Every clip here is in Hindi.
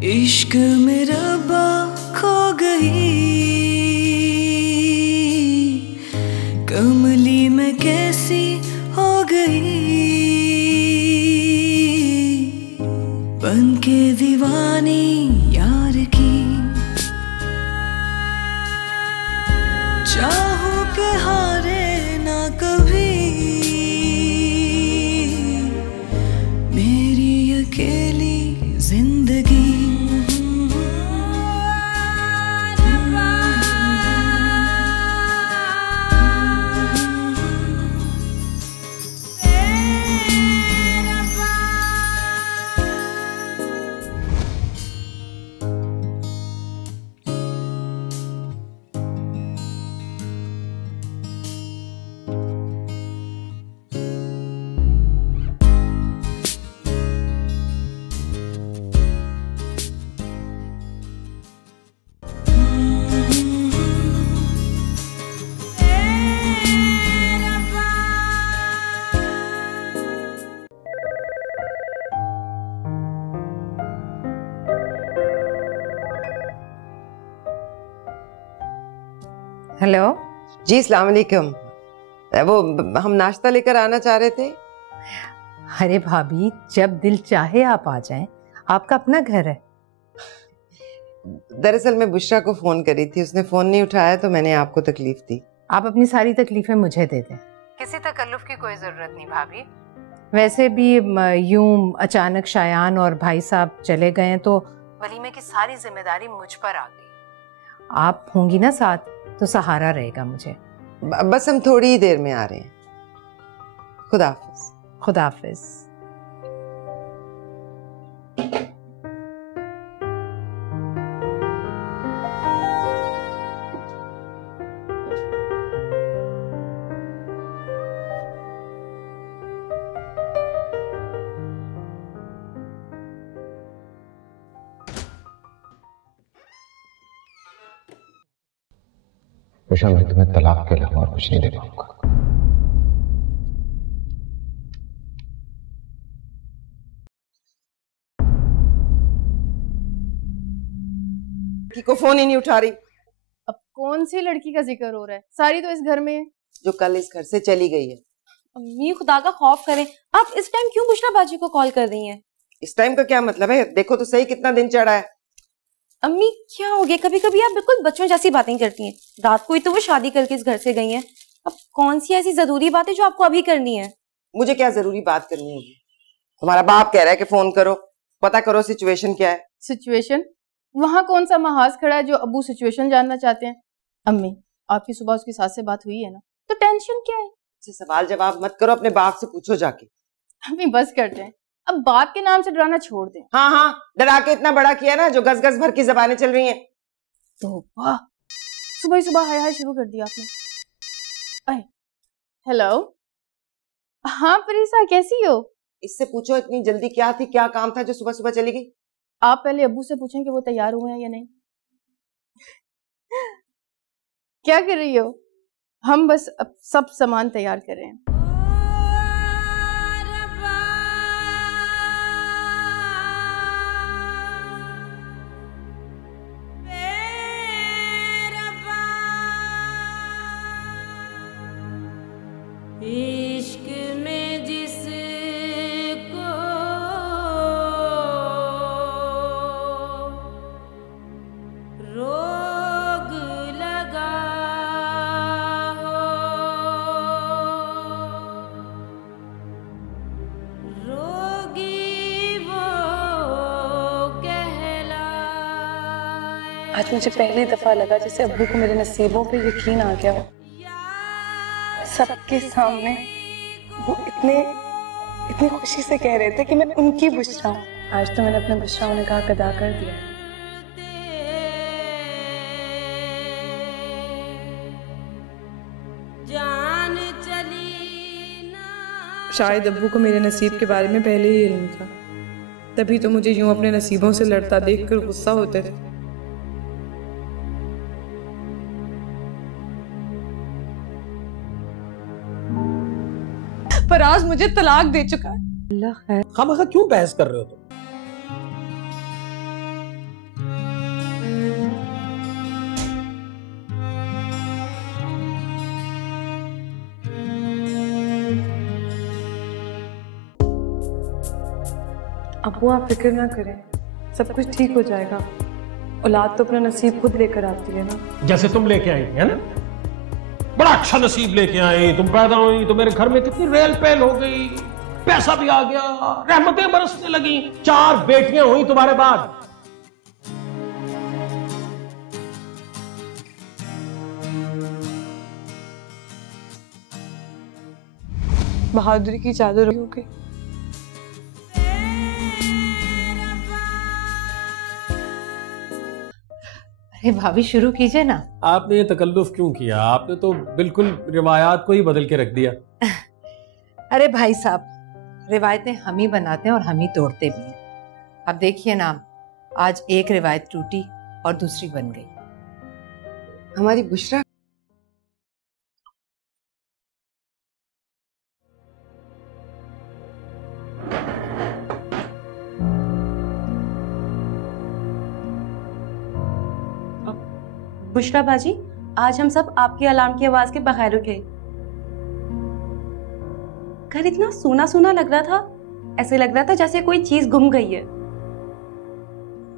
इश्क में रब्बा खो गई, कमली में कैसी हो गई, बन के दीवानी यार की। चाहूं के हारे ना कभी मेरी अकेली जिंदगी। हेलो जी, अस्सलाम वालेकुम। वो हम नाश्ता लेकर आना चाह रहे थे। अरे भाभी, जब दिल चाहे आप आ जाएं, आपका अपना घर है। दरअसल मैं बुशरा को फोन करी थी, उसने फोन नहीं उठाया तो मैंने आपको तकलीफ दी। आप अपनी सारी तकलीफें मुझे दे दें, किसी तकल्लुफ की कोई जरूरत नहीं भाभी। वैसे भी यूं अचानक शायान और भाई साहब चले गए हैं तो वलीमे की सारी जिम्मेदारी मुझ पर आ गई। आप होंगी ना साथ तो सहारा रहेगा मुझे। बस हम थोड़ी ही देर में आ रहे हैं। खुदा हाफिज। खुदा हाफिज। विशा, मैं तुम्हें तलाक के अलावा और कुछ नहीं दे पाऊंगा। लड़की को फोन ही नहीं उठा रही। अब कौन सी लड़की का जिक्र हो रहा है? सारी तो इस घर में है जो कल इस घर से चली गई है। अम्मी खुदा का खौफ करें, आप इस टाइम क्यों बुशरा बाजी को कॉल कर रही हैं? इस टाइम का क्या मतलब है? देखो तो सही कितना दिन चढ़ा है। अम्मी क्या हो गया? कभी कभी आप बिल्कुल बच्चों जैसी बातें करती हैं। रात को ही तो वो शादी करके इस घर से गई हैं। अब कौन सी ऐसी जरूरी बात है जो आपको अभी करनी है? मुझे क्या जरूरी बात करनी होगी? तुम्हारा बाप कह रहा है कि फोन करो, पता करो सिचुएशन क्या है। सिचुएशन? वहाँ कौन सा महाज खड़ा है जो अब्बू सिचुएशन जानना चाहते हैं? अम्मी, आपकी सुबह उसकी सास से बात हुई है ना, तो टेंशन क्या है? सवाल जवाब मत करो, अपने बाप से पूछो जाके। अम्मी बस कर जाएं, अब बाप के नाम से डराना छोड़ दें। हाँ हाँ, डरा के इतना बड़ा किया ना जो गज गज भर की जबानें चल रही हैं। तो वाह, सुबह ही सुबह हाय हाय शुरू कर दिया आपने। हेलो, हाँ परिसा कैसी हो? इससे पूछो इतनी जल्दी क्या थी, क्या काम था जो सुबह सुबह चली गई? आप पहले अब्बू से पूछें कि वो तैयार हुए हैं या नहीं। क्या कर रही हो? हम बस अब सब सामान तैयार कर रहे हैं। इश्क में जिसको रोग लगा हो, रोगी वो कहलाए। आज मुझे पहली दफा लगा जैसे अब्बू को मेरे नसीबों पे यकीन आ गया हो। सबके सामने वो इतनी खुशी से कह रहे थे कि मैं उनकी बुशरा हूँ। आज तो मैंने अपने बुशरा होने का हक अदा कर दिया। जान चली ना। शायद अब्बू को मेरे नसीब के बारे में पहले ही इल्म था, तभी तो मुझे यूं अपने नसीबों से लड़ता देखकर गुस्सा होते थे। पर आज मुझे तलाक दे चुका है। अल्लाह खैर। खामखा क्यों बहस कर रहे हो तुम? अबू आप फिक्र ना करें, सब कुछ ठीक हो जाएगा। औलाद तो अपना नसीब खुद लेकर आती है ना। जैसे तुम लेके आई है ना, बड़ा अच्छा नसीब लेके आई। तुम पैदा हुई तो मेरे घर में कितनी रेल पहल हो गई, पैसा भी आ गया, रहमतें बरसने लगी, 4 बेटियां हुई तुम्हारे बाद। बहादुरी की चादर हो गई। अरे भाभी शुरू कीजिए ना। आपने ये तकल्लुफ क्यों किया? आपने तो बिल्कुल रिवायात को ही बदल के रख दिया। अरे भाई साहब, रिवायतें हम ही बनाते हैं और हम ही तोड़ते भी हैं। अब देखिए ना, आज एक रिवायत टूटी और दूसरी बन गई। हमारी बुशरा बुशरा बाजी, आज हम सब आपकी अलार्म की आवाज के बगैर उठे। घर इतना सूना सूना लग रहा था, ऐसे लग रहा था जैसे कोई चीज गुम गई है।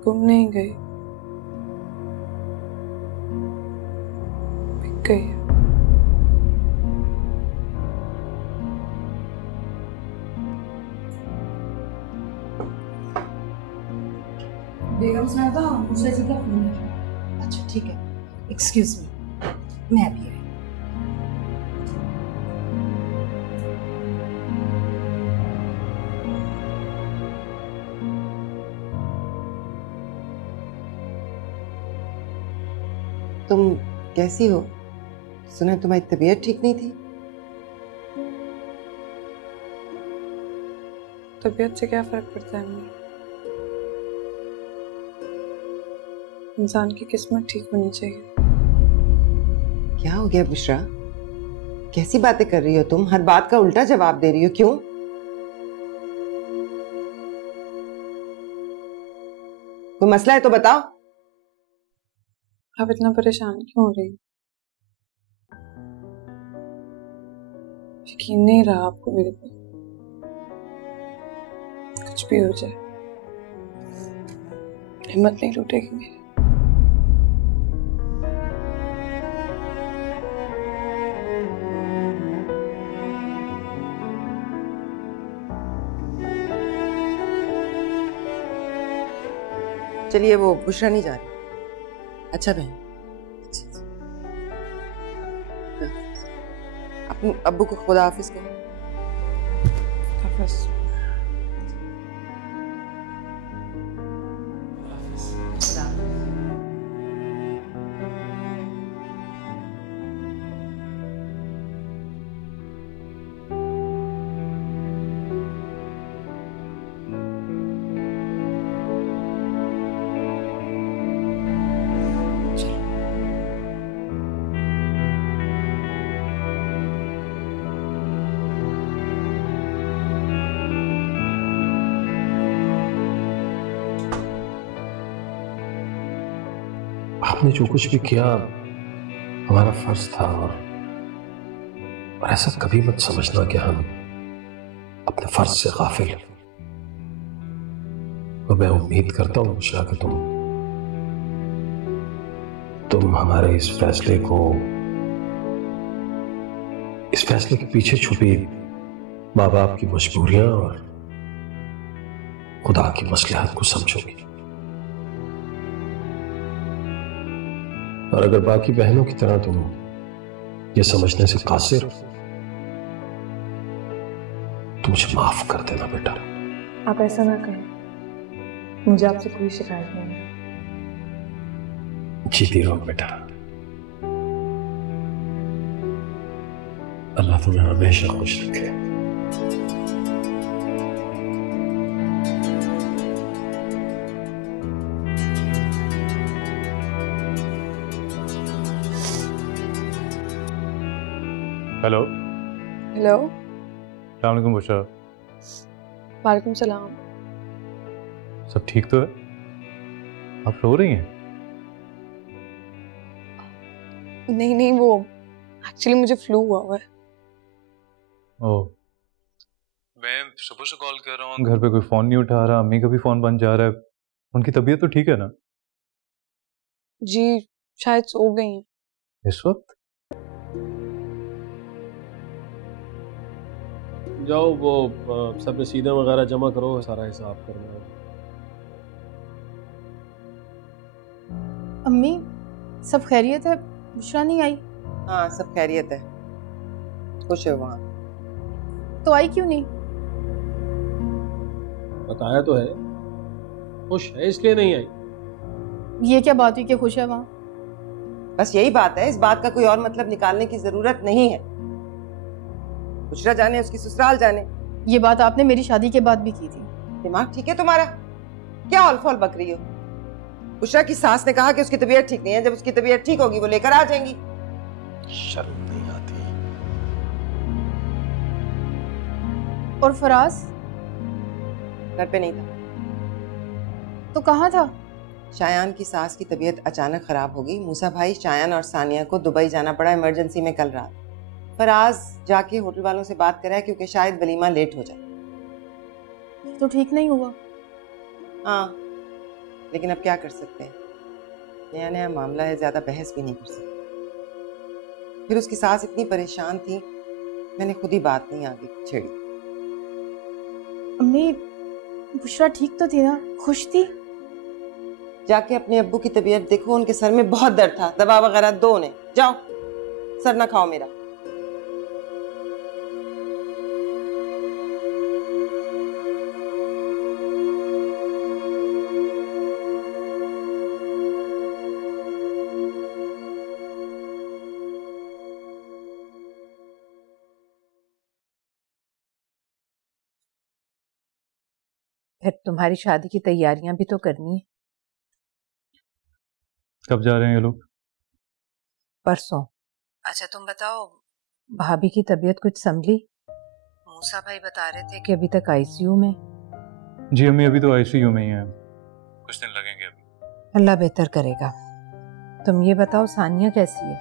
गुम नहीं गई, बिक गई है। बेगम साहब, बुशरा जी का फोन है। अच्छा ठीक है, एक्सक्यूज मी, मैं अभी आई। तुम कैसी हो? सुना तुम्हारी तबीयत ठीक नहीं थी। तबीयत से क्या फर्क पड़ता है मुझे? इंसान की किस्मत ठीक होनी चाहिए। क्या हो गया बुशरा? कैसी बातें कर रही हो तुम? हर बात का उल्टा जवाब दे रही हो, क्यों? कोई मसला है तो बताओ। आप इतना परेशान क्यों हो रही? यकीन नहीं रहा आपको मेरे पे? कुछ भी हो जाए, हिम्मत नहीं टूटेगी मेरी। चलिए, वो बुशरा नहीं जा रही। अच्छा बहन, अपने अब्बू को खुदा हाफिज करो। हाफिज। आपने जो कुछ भी किया हमारा फर्ज था, और ऐसा कभी मत समझना कि हम अपने फर्ज से गाफिल हैं। तो मैं उम्मीद करता हूं बुशरा कि तुम हमारे इस फैसले के पीछे छुपी माँ बाप की मजबूरियां और खुदा की मसलहत को समझोगी। और अगर बाकी बहनों की तरह तुम ये समझने से कासिर हो तो मुझे माफ कर देना बेटा। आप ऐसा ना करें, मुझे आपसे कोई शिकायत नहीं है। जीती रहो बेटा, अल्लाह तुम्हें हमेशा खुश रखे। हेलो। हेलो। अस्सलाम वालेकुम बुशरा। वालेकुम सलाम। सब ठीक तो है? आप रो रही हैं? नहीं नहीं, वो एक्चुअली मुझे फ्लू हुआ है। ओह, मैं सुबह से कॉल कर रहा हूँ, घर पे कोई फोन नहीं उठा रहा, अम्मी का भी फोन बंद जा रहा है। उनकी तबीयत तो ठीक है ना? जी शायद सो गई हैं। इस वक्त? जाओ वो सब रसीदें वगैरह जमा करो, सारा हिसाब करना है। अम्मी सब खैरियत है? बुशरा नहीं आई? हाँ सब खैरियत है, खुश है वहाँ। तो आई क्यों नहीं? बताया तो है, खुश है इसलिए नहीं आई। ये क्या बात हुई कि खुश है वहाँ? बस यही बात है, इस बात का कोई और मतलब निकालने की जरूरत नहीं है। बुशरा जाने उसकी ससुराल जाने। ये बात आपने मेरी शादी के बाद भी की थी। दिमाग ठीक है तुम्हारा? क्या ऑल फॉल बक रही हो? बुशरा की सास ने कहा कि उसकी तबीयत ठीक नहीं है, जब उसकी तबीयत ठीक होगी वो लेकर आ जाएंगी। शर्म नहीं आती? और फराज घर पे नहीं था। तो कहाँ था? शायान की सास की तबीयत अचानक खराब हो गई। मूसा भाई, शायान और सानिया को दुबई जाना पड़ा इमरजेंसी में कल रात। फराज जाके होटल वालों से बात करा है क्योंकि शायद वलीमा लेट हो जाए। तो ठीक नहीं हुआ? हाँ लेकिन अब क्या कर सकते हैं, नया नया मामला है, ज्यादा बहस भी नहीं कर सकते। फिर उसकी सास इतनी परेशान थी, मैंने खुद ही बात नहीं आगे छेड़ी। अम्मी बुशरा ठीक तो थी ना? खुश थी? जाके अपने अब्बू की तबीयत देखो, उनके सर में बहुत दर्द था, दवा वगैरह दो उन्हें। जाओ, सर ना खाओ मेरा। फिर तुम्हारी शादी की तैयारियां भी तो करनी है। कब जा रहे हैं ये लोग? परसों। अच्छा तुम बताओ, भाभी की तबीयत कुछ संभली? मूसा भाई बता रहे थे कि अभी तक आईसीयू में। जी अम्मी अभी तो आईसीयू में ही है, कुछ दिन लगेंगे अभी। अल्लाह बेहतर करेगा। तुम ये बताओ सानिया कैसी है?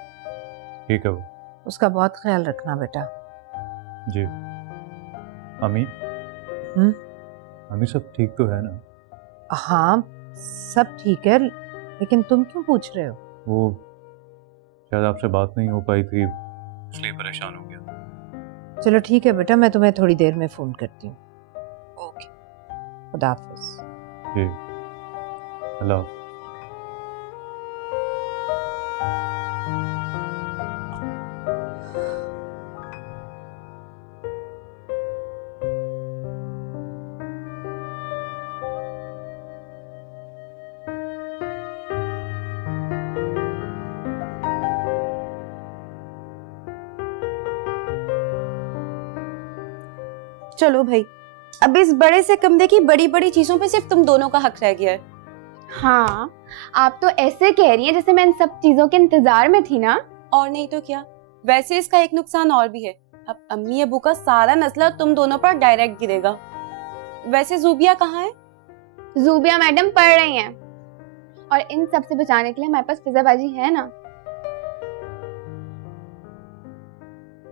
ठीक है वो। उसका बहुत ख्याल रखना बेटा। जी। अम्मी अम्मी सब ठीक तो है ना? हाँ सब ठीक है, लेकिन तुम क्यों पूछ रहे हो? वो शायद आपसे बात नहीं हो पाई थी इसलिए परेशान हो गया। चलो ठीक है बेटा, मैं तुम्हें थोड़ी देर में फोन करती हूँ। ओके, खुदा हाफिज। जी अल्लाह। चलो भाई, अब इस बड़े से कमरे की बड़ी बड़ी चीजों पे सिर्फ तुम दोनों का हक रह गया है। हाँ, आप तो ऐसे कह रही हैं जैसे मैं इन सब चीजों के इंतजार में थी ना। और नहीं तो क्या। वैसे इसका एक नुकसान और भी है, अब अम्मी अबू का सारा मसला तुम दोनों पर डायरेक्ट गिरेगा। वैसे जूबिया कहाँ है? जूबिया मैडम पढ़ रही हैं, और इन सब से बचाने के लिए हमारे पास फिजाबाजी है ना।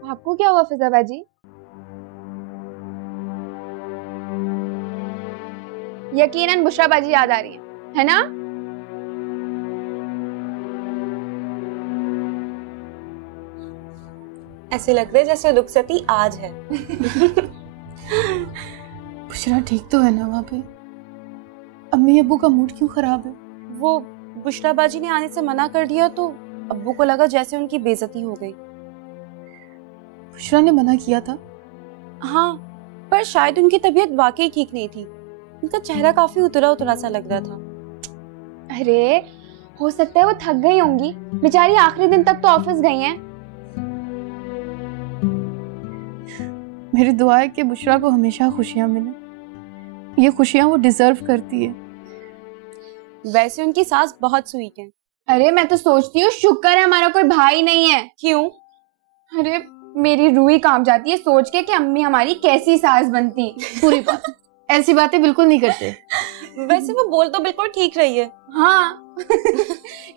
आपको क्या हुआ फिजाबाजी? यकीनन बुशराबाजी याद आ रही है ना? ऐसे लग रहा है जैसे रुखसती आज है। बुशरा ठीक तो है ना वहाँ पे? अम्मी अब्बू का मूड क्यों खराब है? वो बुशराबाजी ने आने से मना कर दिया तो अब्बू को लगा जैसे उनकी बेइज्जती हो गई। बुशरा ने मना किया था? हाँ, पर शायद उनकी तबीयत वाकई ठीक नहीं थी। उनका चेहरा काफी उतरा उतरा सा लग रहा था। अरे हो सकता है वो थक गई होंगी, बेचारी आखिरी दिन तक तो ऑफिस गई हैं। मेरी दुआ है कि बुशरा को हमेशा खुशियां मिले, ये खुशियां वो डिजर्व करती है। वैसे उनकी सास बहुत स्वीट है। अरे मैं तो सोचती हूँ शुक्र है हमारा कोई भाई नहीं है। क्यों? अरे मेरी रूह ही कांप जाती है सोच के कि अम्मी हमारी कैसी सास बनती। पूरी बात ऐसी बातें बिल्कुल नहीं करते। वैसे वो बोल तो बिल्कुल ठीक रही है। हाँ।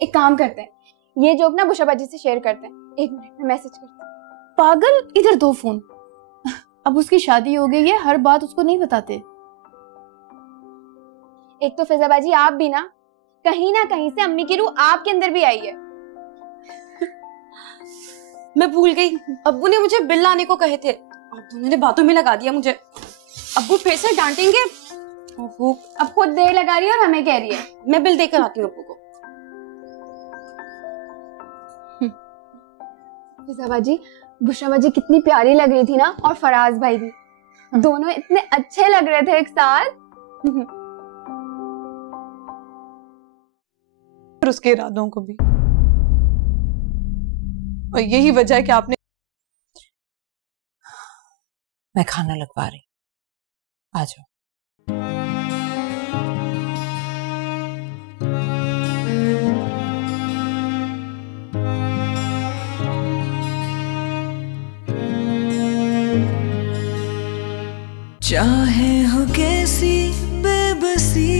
एक काम करते हैं, ये जोक ना बुशराबाजी से शेयर करते हैं। 1 मिनट में मैसेज करते हैं। पागल, इधर दो फोन। अब उसकी शादी हो गई है, हर बात उसको नहीं बताते। एक तो फिजाबाजी आप भी ना कहीं से अम्मी की रूह आपके अंदर भी आई है। मैं भूल गई, अब्बू ने मुझे बिल लाने को कहे थे और तुमने बातों में लगा दिया मुझे। अब्बू फिर से डांटेंगे। ओहो, अब खुद देर लगा रही है और हमें कह रही है। मैं बिल देकर आती हूँ अब्बू को। फिजाबाजी, बुशराबाजी कितनी प्यारी लग रही थी ना, और फराज भाई भी, दोनों इतने अच्छे लग रहे थे एक साथ। और उसके इरादों को भी, और यही वजह है कि आपने। मैं खाना लगवा रही, आ जाओ। चाहे हो कैसी बेबसी,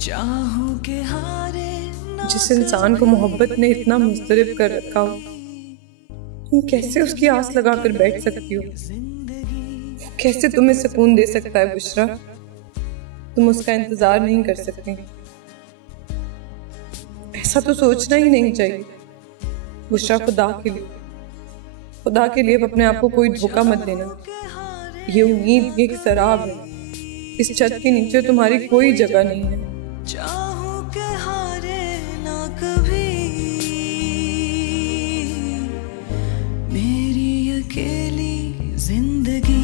चाहूं के हारे ना। जिस इंसान को मोहब्बत ने इतना मुस्तरिब कर रखा हो, तुम कैसे उसकी आस लगा कर बैठ सकती हो? कैसे तुम्हें सुकून दे सकता है बुशरा? तुम उसका इंतजार नहीं कर सकती। ऐसा तो सोचना ही नहीं चाहिए। बुशरा, खुदा के लिए अपने आप को कोई धोखा मत देना। ये उम्मीद एक शराब है, इस छत के नीचे तुम्हारी कोई जगह नहीं है। चाहूं के हारे ना कभी, मेरी अकेली जिंदगी।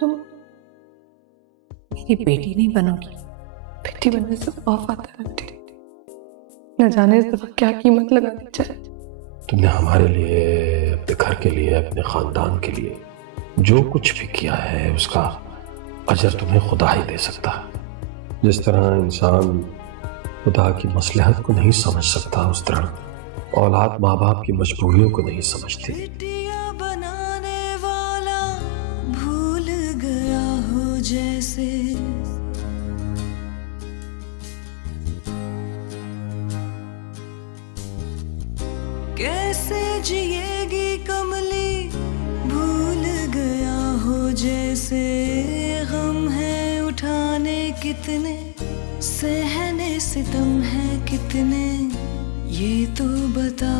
तुम मेरी बेटी नहीं बनोगी? बेटी बनने से खौफ आता है आंटी। न जाने इस दफा क्या कीमत लगा दी जाए। तुमने हमारे लिए, अपने घर के लिए, अपने खानदान के लिए जो कुछ भी किया है उसका अजर तुम्हें खुदा ही दे सकता है। जिस तरह इंसान खुदा की मसलहत को नहीं समझ सकता, उस तरह औलाद माँ बाप की मजबूरियों को नहीं समझती। बेटियां बनाने वाला भूल गया हो जैसे, कैसे जिएगी कमली भूल गया हो जैसे। गम है उठाने कितने, सहने सितम है कितने, ये तो बता।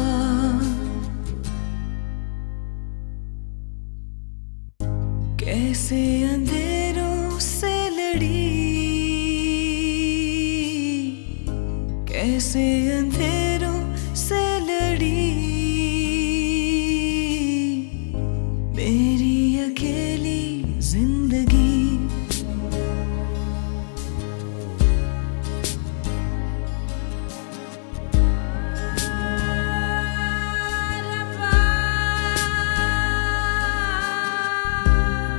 कैसे अंधेरों से लड़ी, कैसे अंधेरों से लड़ी, मेरी अकेली जिंदगी।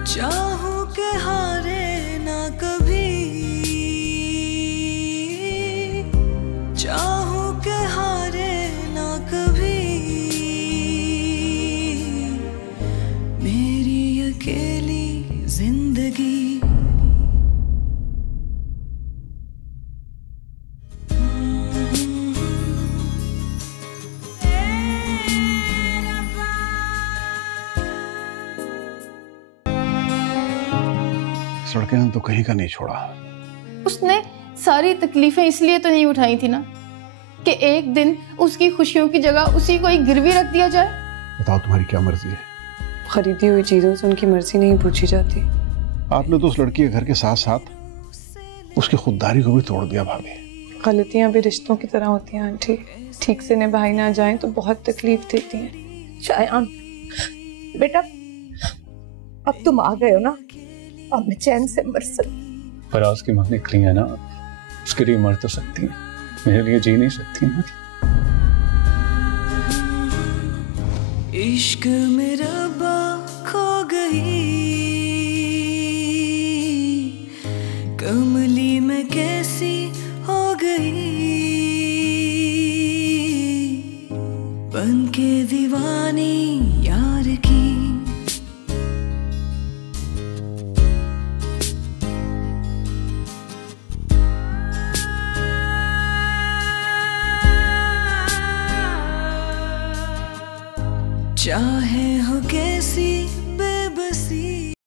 चाहूं के हारे ना कभी, चाहूं के हारे ना कभी, मेरी अकेली जिंदगी। इस लड़के ने तो कहीं का नहीं छोड़ा। उसने सारी तकलीफें इसलिए तो नहीं उठाई थी ना कि एक दिन उसकी खुशियों की जगह उसी को एक गिरवी रख दिया जाए। बताओ तुम्हारी क्या मर्जी है? खरीदी हुई चीजों से उनकी मर्जी नहीं पूछी जाती। आपने तो उस लड़की के घर के साथ साथ उसकी खुददारी को भी तोड़ दिया भाभी। गलतियां भी रिश्तों की तरह होती हैं आंटी, ठीक से निभाई ना जाए तो बहुत तकलीफ देती हैं। शायान बेटा, अब तुम आ गए हो ना, अब मैं चैन से मर सकती। फराज की माँ निकली है ना, उसके लिए मर तो सकती है, मेरे लिए जी नहीं सकती ना। इश्क में रब्बा खो गई, कमली में कैसी हो गई, बन के दीवानी यार की, चाहे हो कैसी बेबसी